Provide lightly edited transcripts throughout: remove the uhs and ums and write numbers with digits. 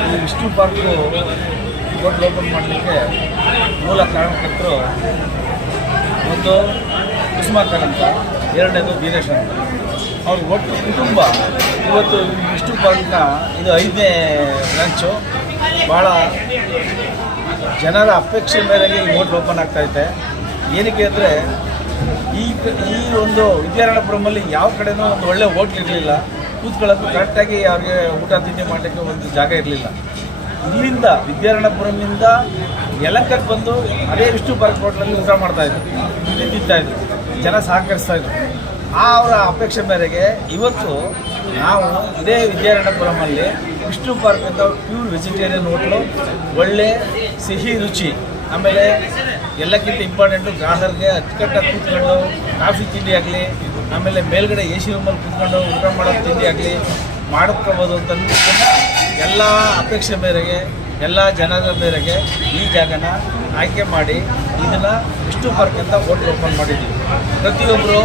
ಈ Vishnu park hotel open ಮಾಡಲಿಕ್ಕೆ ಮೂಲ ಕಾರಣಕರ್ತರು ಒಂದು ಕುಸುಮಾಕರ್ ಅಂತ, ಎರಡನೇದು ದಿನೇಶ್ ಅಂತ. ಅವ್ರ ಒಟ್ಟು ಕುಟುಂಬ ಇವತ್ತು ವಿಷ್ಣು ಪಾರ್ಕ್ನ ಇದು 5ನೇ ಬ್ರಾಂಚು. ಭಾಳ ಜನರ ಅಪೇಕ್ಷೆ ಮೇರೆಗೆ ಈ ಹೋಟ್ಲ್ ಓಪನ್ ಆಗ್ತಾಯಿದೆ. ಏನಕ್ಕೆ ಅಂದರೆ ಈ ಒಂದು ವಿದ್ಯಾರಣ್ಯಪುರಮಲ್ಲಿ ಯಾವ ಕಡೆನೂ ಒಂದು ಒಳ್ಳೆ ಹೋಟ್ಲ್ ಇರಲಿಲ್ಲ, ಕೂತ್ಕೊಳ್ಳೋದು ಕರೆಕ್ಟಾಗಿ ಅವ್ರಿಗೆ ಊಟ ತಿಂಡಿ ಮಾಡಲಿಕ್ಕೆ ಒಂದು ಜಾಗ ಇರಲಿಲ್ಲ. ಇಲ್ಲಿಂದ ವಿದ್ಯಾರಣ್ಯಪುರಮಿಂದ ಯಲಹಂಕಕ್ಕೆ ಬಂದು ಅದೇ ವಿಷ್ಣು ಪಾರ್ಕ್ ಹೋಟ್ಲಲ್ಲಿ ಊಟ ಮಾಡ್ತಾಯಿದ್ರು, ತಿಂಡಿ ತಿಂತಾಯಿದ್ರು, ಜನ ಸಹಕರಿಸ್ತಾಯಿದ್ರು. ಅವರ ಅಪೇಕ್ಷೆ ಮೇರೆಗೆ ಇವತ್ತು ನಾವು ಇದೇ ವಿದ್ಯಾರಣ್ಯಪುರಮಲ್ಲಿ ವಿಷ್ಣು ಪಾರ್ಕ್ ಅಂತ ಪ್ಯೂರ್ ವೆಜಿಟೇರಿಯನ್ ಹೋಟ್ಲು, ಒಳ್ಳೆ ಸಿಹಿ ರುಚಿ, ಆಮೇಲೆ ಎಲ್ಲಕ್ಕಿಂತ ಇಂಪಾರ್ಟೆಂಟು ಗ್ರಾಹಕರಿಗೆ ಅಚ್ಚುಕಟ್ಟಾಗಿ ಕೂತ್ಕೊಂಡು ಕಾಫಿ ತಿಂಡಿ ಆಗಲಿ, ಆಮೇಲೆ ಮೇಲ್ಗಡೆ AC ರೂಮಲ್ಲಿ ಕೂತ್ಕೊಂಡು ಊಟ ಮಾಡೋ ತಿಂಡಿ ಆಗಲಿ ಮಾಡ್ಕೋಬೋದು ಅಂತ ಎಲ್ಲ ಅಪೇಕ್ಷೆ ಮೇರೆಗೆ, ಎಲ್ಲ ಜನರ ಮೇರೆಗೆ ಈ ಜಾಗನ ಆಯ್ಕೆ ಮಾಡಿ ಇದನ್ನು ವಿಷ್ಣು ಪಾರ್ಕ್ ಅಂತ ಹೋಟ್ಲ್ ಓಪನ್ ಮಾಡಿದ್ದೀವಿ. ಪ್ರತಿಯೊಬ್ಬರು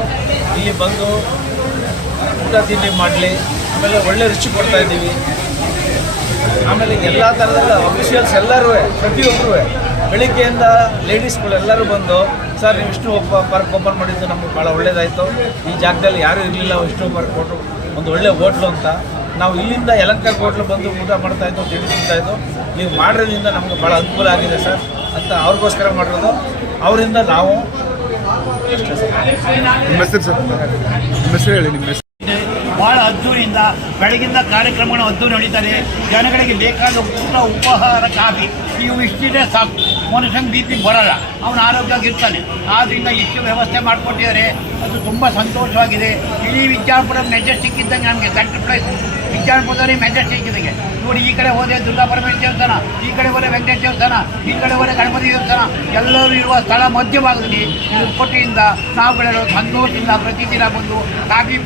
ಇಲ್ಲಿ ಬಂದು ಊಟ ತಿಂಡಿ ಮಾಡಲಿ, ಆಮೇಲೆ ಒಳ್ಳೆ ರುಚಿ ಕೊಡ್ತಾಯಿದ್ದೀವಿ. ಆಮೇಲೆ ಎಲ್ಲ ಥರದಲ್ಲ ಅಫಿಷಿಯಲ್ಸ್ ಎಲ್ಲರೂ ಪ್ರತಿಯೊಬ್ಬರೂ ಬೆಳಿಗ್ಗೆಯಿಂದ ಲೇಡೀಸ್ಗಳೆಲ್ಲರೂ ಬಂದು, ಸರ್ ನೀವು ವಿಷ್ಣು ಪಾರ್ಕ್ ಓಪನ್ ಮಾಡಿದ್ದು ನಮಗೆ ಭಾಳ ಒಳ್ಳೇದಾಯಿತು, ಈ ಜಾಗದಲ್ಲಿ ಯಾರೂ ಇರಲಿಲ್ಲ ವಿಷ್ಣು ಪಾರ್ಕ್ ಹೋಟ್ಲು ಒಂದು ಒಳ್ಳೆ ಹೋಟ್ಲು ಅಂತ. ನಾವು ಇಲ್ಲಿಂದ ಯಲಹಂಕ ಹೋಟ್ಲು ಬಂದು ಊಟ ಮಾಡ್ತಾಯಿದ್ದು, ತಿಂಡಿ ತಿಂತಾಯಿದ್ದು, ನೀವು ಮಾಡೋದ್ರಿಂದ ನಮಗೆ ಭಾಳ ಅನುಕೂಲ ಆಗಿದೆ ಸರ್ ಅಂತ ಅವ್ರಿಗೋಸ್ಕರ ಮಾಡಿರೋದು. ಅವರಿಂದ ನಾವು ಅಷ್ಟೇ ಸರ್. ನಿಮ್ಮ ಹೆಸರು ಸರ್? ನಿಮ್ಮ ಹೆಸರು ಹೇಳಿ. ನಿಮ್ಮ ಹೆಸರು? ಭಾಳ ಅದ್ದೂರಿಯಿಂದ ಬೆಳಗಿಂದ ಕಾರ್ಯಕ್ರಮಗಳು ಅದ್ದೂರಿ ನಡೀತಾರೆ. ಜನಗಳಿಗೆ ಬೇಕಾದ ಊಟ, ಉಪಹಾರ, ಕಾಫಿ ಇವು ಇಷ್ಟಿದೆ ಸಾಕು. ಮನುಷ್ಯನ BP ಬರೋಲ್ಲ, ಅವನ ಆರೋಗ್ಯವಾಗಿರ್ತಾನೆ. ಆದ್ದರಿಂದ ಇಷ್ಟು ವ್ಯವಸ್ಥೆ ಮಾಡಿಕೊಟ್ಟಿದ್ದಾರೆ, ಅದು ತುಂಬ ಸಂತೋಷವಾಗಿದೆ. ಇಡೀ ವಿಜಯಪುರ ಮೆಜೆಸ್ಟಿಕ್ ಇದ್ದಂಗೆ ನಮಗೆ ಸೆಂಟ್ರ್ ಪ್ಲೇಸ್. ವಿಜಯಪುರದಲ್ಲಿ ಮೆಜೆಸ್ಟಿಕ್ ಇದ್ದಂಗೆ ನೋಡಿ, ಈ ಕಡೆ ಹೋದರೆ ದುರ್ಗಾ ಪರಮೇಶ್ವರಿ ದೇವಸ್ಥಾನ, ಈ ಕಡೆ ಹೋದರೆ ವೆಂಕಟೇಶ್ವರ ದೇವಸ್ಥಾನ, ಈ ಕಡೆ ಹೋದರೆ ಗಣಪತಿ ದೇವಸ್ಥಾನ, ಎಲ್ಲರೂ ಇರುವ ಸ್ಥಳ ಮಧ್ಯಭಾಗದಲ್ಲಿ ಇದು ಕೊಟ್ಟಿಯಿಂದ ನಾವುಗಳೆಲ್ಲ ಸಂತೋಷದಿಂದ ಪ್ರತಿದಿನ ಬಂದು ಕಾಫಿ